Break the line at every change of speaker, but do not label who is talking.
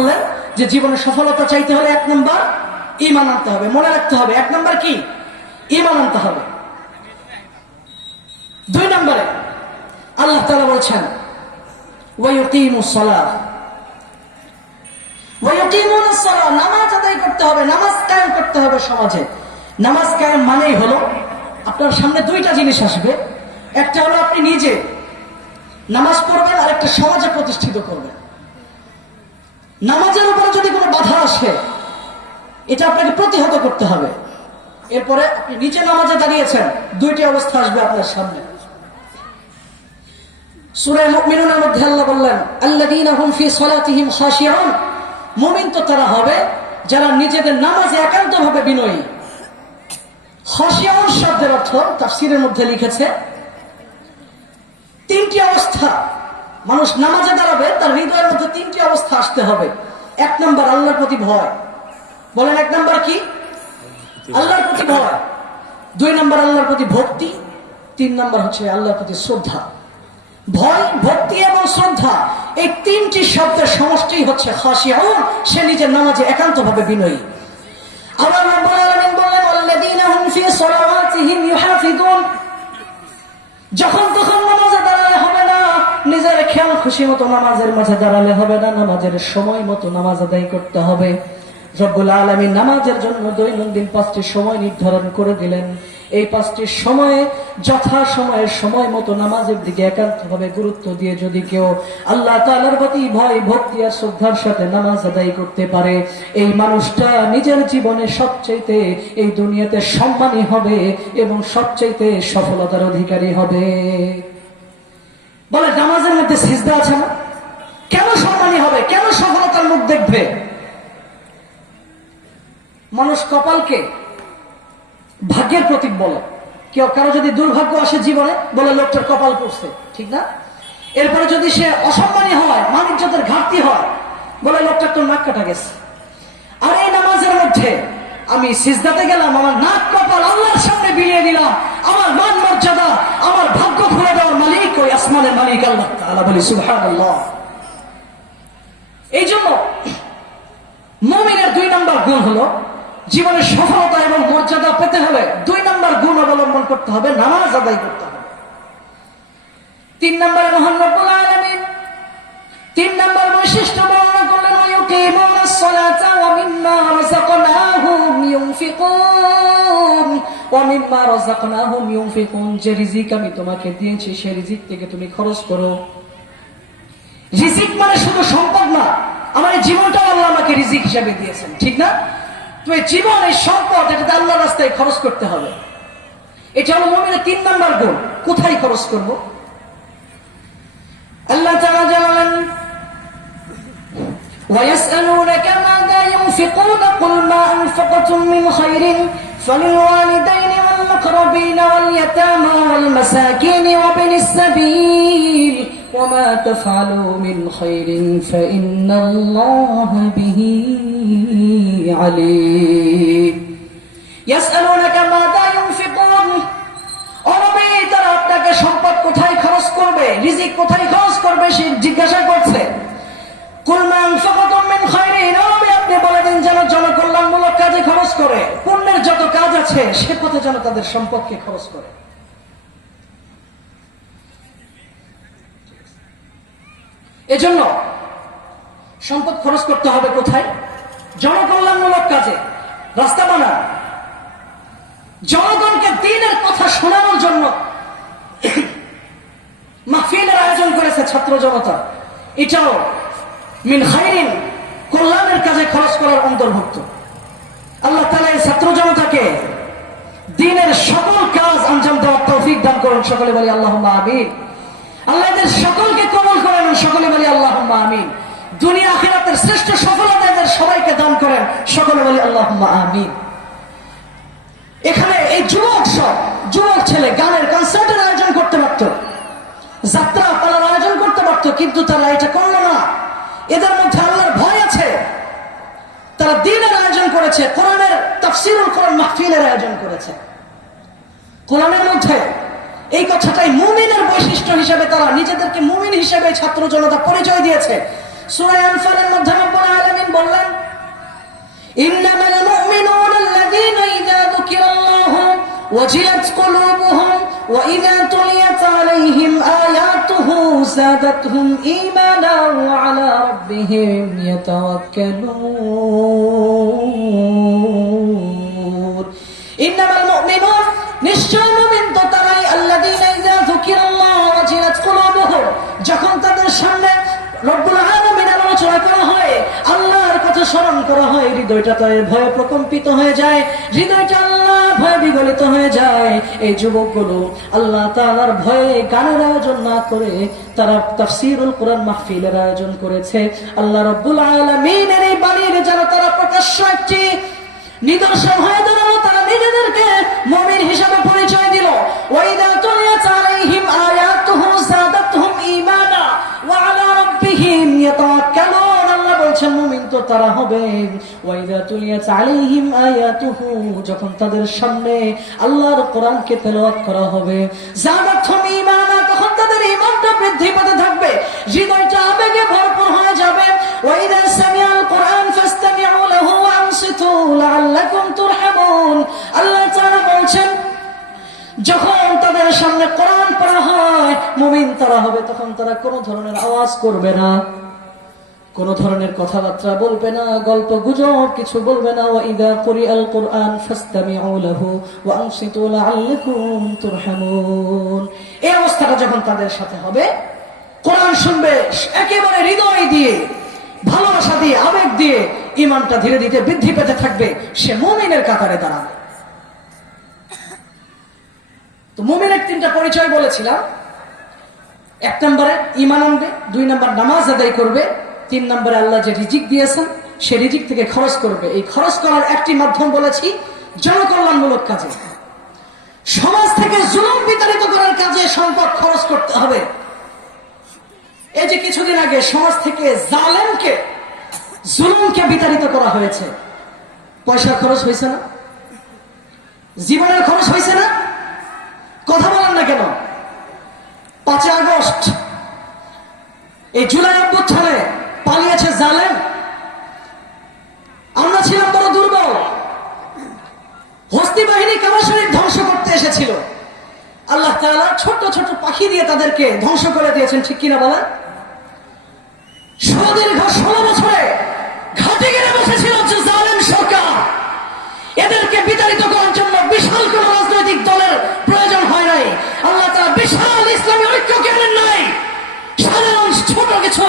বললেন যে জীবনে সফলতা চাইতে হলে এক নম্বর ইমান আনতে হবে। মনে রাখতে হবে, এক নম্বর কি? ইমান আনতে হবে। দুই নম্বরে আল্লাহ তালা বলছেন নামাজ আদায় করতে হবে, নামাজ করতে হবে সমাজে। নামাজ কায়েম মানেই হলো, আপনার সামনে দুইটা জিনিস আসবে। একটা হলো আপনি নিজে নামাজ পড়বেন আর একটা সমাজে প্রতিষ্ঠিত করবেন। নামাজের উপরে যদি কোনো বাধা আসে, এটা আপনাকে প্রতিহত করতে হবে। এরপরে আপনি নিচে নামাজে দাঁড়িয়েছেন, দুইটি অবস্থা আসবে আপনার সামনে। মধ্যে আল্লাহ বললেন ফি সালাতিহিম তো তারা হবে, যারা নিজেদের নামাজে একান্তভাবে বিনয়ী। খাশিউন শব্দের অর্থ তাফসীরের মধ্যে লিখেছে, তিনটি অবস্থা। মানুষ নামাজে দাঁড়াবে, তার অবস্থা আসতে হবে। এক নম্বর আল্লাহর প্রতি ভয়। বলেন এক নম্বর কি? আল্লাহর প্রতি ভয়। দুই নম্বর আল্লাহর প্রতি ভক্তি। তিন নম্বর হচ্ছে আল্লাহর প্রতি শ্রদ্ধা। ভয়, ভক্তি এবং শ্রদ্ধা এই তিনটি শব্দের সমষ্টি হচ্ছে সে নিজের নামাজে একান্তভাবে বিনয়ী। আবার রব্বুল যখন খুশি মতো নামাজের মাঝে দাঁড়ালে হবে না, নামাজের সময় মতো নামাজ আদায় করতে হবে। নামাজের জন্য দৈনন্দিন পাঁচটি সময় নির্ধারণ করে দিলেন। এই পাঁচটি সময়ে, যথা সময়ের সময় মতো নামাজের দিকে একান্তভাবে গুরুত্ব দিয়ে যদি কেউ আল্লাহ তালার প্রতি ভয়, ভক্তি আর শ্রদ্ধার সাথে নামাজ আদায় করতে পারে, এই মানুষটা নিজের জীবনে সবচাইতে এই দুনিয়াতে সম্মানী হবে এবং সবচাইতে সফলতার অধিকারী হবে। বলে, নামাজের মধ্যে সিজদা আছে না কেন সম্মানী হবে? কেন সফলতার মুখ দেখবে? মানুষ কপালকে ভাগ্যের প্রতীক বলে। কেউ কারও যদি দুর্ভাগ্য আসে জীবনে, বলে লোকটার কপাল পড়ছে। ঠিক না? এরপরে যদি সে অসম্মানী হয় মানিজ্যতের ঘাটতি হয়, বলে লোকটার তোর নাক কাটা গেছে। আর এই নামাজের মধ্যে আমি সিজদাতে গেলাম, আমার নাক কপাল আল্লাহর সামনে বিলিয়ে দিলাম, আমার মান মর্যাদা আসমানের মালিক আল্লাহ তাআলা বলি, সুবহানাল্লাহ। এই জন্য মমিনের দুই নম্বর গুণ হলো জীবনের সফলতা এবং মর্যাদা পেতে হলে দুই নম্বর গুণ অবলম্বন করতে হবে, নামাজ আদায় করতে হবে। তিন নম্বরে মহান রব্বুল আলামিন, তিন নম্বর বৈশিষ্ট্য বর্ণনা করলেন ওয়ায়ুকিমুনা সলাতা ওয়া মিম্মা রাযাকনাহুম ইউনফিকুন। ওয়া মিম্মা রাযাকনাহুম ইউনফিকুন যে রিজিক আমি তোমাকে দিয়েছি সেই রিজিক থেকে তুমি খরচ করো রিজিক মানে শুধু সম্পদ না আমার এই জীবনটাও আল্লাহ আমাকে রিজিক হিসাবে দিয়েছেন ঠিক না তো এই জীবন এই সম্পদ এটাতে আল্লাহ রাস্তায় খরচ করতে হবে এটা হলো মমিনের তিন নম্বর গুণ কোথায় খরচ করব আল্লাহ তাআলা জানালেন ويسألونك ماذا ينفقون قل ما أنفقتم من خير فللوالدين والمقربين واليتامى والمساكين وابن السبيل وما تفعلوا من خير فإن الله به عليم يسألونك ماذا ينفقون অনবী তারা আপনাকে সম্পদ কোথায় খরচ করবে রিজিক কোথায় খরচ করবে সে জিজ্ঞাসা করছে আছে, সে পথে যেন তাদের সম্পদকে খরচ করে। এজন্য সম্পদ খরচ করতে হবে কোথায়? জনকল্যাণমূলক কাজে। রাস্তা বানা জনগণকে দিনের কথা শোনানোর জন্য মাহফিলের আয়োজন করেছে ছাত্র জনতা। এটাও মিন খাইরিন কল্যাণের কাজে খরচ করার অন্তর্ভুক্ত। আল্লাহ তালা এই ছাত্র জনতাকে দিনের সকল কাজ আঞ্জাম দেওয়ার তৌফিক দান করুন সকলে বলি আল্লাহ আমিন। আল্লাহ এদের সকলকে কবল করেন সকলে বলি আল্লাহ আমিন। দুনিয়া আখিরাতের শ্রেষ্ঠ সফলতা এদের সবাইকে দান করেন, সকলে বলি আল্লাহ আমিন। এখানে এই যুবক সব, যুবক ছেলে গানের কনসার্টের আয়োজন করতে পারত। যাত্রা পালার আয়োজন করতে পারত, কিন্তু তারা এটা করল না। এদের মধ্যে আল্লাহর ভয় আছে। তারা দিনের আয়োজন করেছে কোরআনের তাফসিরুল কোরআন মাহফিলের আয়োজন করেছে কোরআনের মধ্যে এই কথাটাই মুমিনের বৈশিষ্ট্য হিসেবে তারা নিজেদেরকে মুমিন হিসেবে ছাত্র জনতা পরিচয় দিয়েছে সূরা আনফালের মধ্যে রব্বুল আলামিন বললেন إنما المؤمنون الذين إذا ذكر الله وجلت قلوبهم وإذا تليت عليهم آياته زادتهم إيمانا وعلى ربهم يتوكلون আলোচনা করা হয়, আল্লাহর কথা স্মরণ করা হয়, হৃদয়টা তাদের ভয়ে প্রকম্পিত হয়ে যায়, হৃদয়টা আল্লাহ ভয়ে বিগলিত হয়ে যায়। এই যুবকগুলো আল্লাহ তাআলার ভয়ে গানের আয়োজন না করে তারা তাফসীরুল কোরআন মাহফিলের আয়োজন করেছে। আল্লাহ রব্বুল আলামিনের এই বাণীর তারা প্রকাশ্য একটি নিদর্শন হয়ে দাঁড়াল, তারা নিজেদেরকে হিসাবে পরিচয় দিল। ওয়াইদা আয়াতুহু যাদাতহুম ঈমানা ওয়া আলা রাব্বিহিম বলছেন মুমিন তো তারা হবে ওয়াইদা তুলিয়াত আলাইহিম আয়াতুহু, যখন তাদের সামনে আল্লাহর কোরআনকে তেলাওয়াত করা হবে। ঈমানা তখন তাদের ঈমানটা বৃদ্ধি পেতে থাকবে। হৃদয়টা আবেগে ভরপুর হয়ে যাবে। ওয়াইদা সামিআল কোরআন ফাসতামিউ লাহু লাআল্লাকুম তুরহামুন। আল্লাহ তাআলা যখন তাদের সামনে কোরআন পড়া হয়, মুমিন তারা হবে, তখন তারা কোনো ধরনের আওয়াজ করবে না। কোন ধরনের কথাবার্তা বলবে না, গল্প গুজব কিছু বলবে না। ওয়াইদা কুরিআল কোরআন ফাসতামিউ লাহু ওয়া আনসিতু লাআল্লাকুম তুরহামুন। এই অবস্থাটা যখন তাদের সাথে হবে, কোরআন শুনবে একেবারে হৃদয় দিয়ে, ভালোবাসা দিয়ে, আবেগ দিয়ে ইমানটা ধীরে ধীরে বৃদ্ধি পেতে থাকবে, সে মুমিনের কাতারে দাঁড়াবে। তো মুমিনের তিনটা পরিচয় বলেছিলাম। এক নম্বরে ইমান আনবে, দুই নম্বর নামাজ আদায় করবে তিন নম্বরে আল্লাহ যে রিজিক দিয়েছেন, সে রিজিক থেকে খরচ করবে। এই খরচ করার একটি মাধ্যম বলেছি, জনকল্যাণমূলক কাজে। সমাজ থেকে জুলুম বিতাড়িত করার কাজে সম্পদ খরচ করতে হবে। এই যে কিছুদিন আগে সমাজ থেকে জালেমকে, জুলুমকে বিতাড়িত করা হয়েছে, পয়সা খরচ হয়েছে না? জীবনের খরচ হয়েছে না? কথা বলেন না কেন? পাঁচই আগস্ট, এই জুলাই অভ্যুত্থানে আল্লাহ ছোট ছোট পাখি দিয়ে তাদেরকে ধ্বংস করে দিয়েছেন, ঠিক কিনা বলেন? সুদীর্ঘ ষোলো বছরে ঘাটে গেড়ে বসেছিল জালেম সরকার। এদেরকে বিতাড়িত করার জন্য বিশাল কোন রাজনৈতিক দলের প্রয়োজন হয় নাই। আল্লাহ তারা বিশাল ইসলামী ঐক্য কেন নাই। সাধারণ ছোট কিছু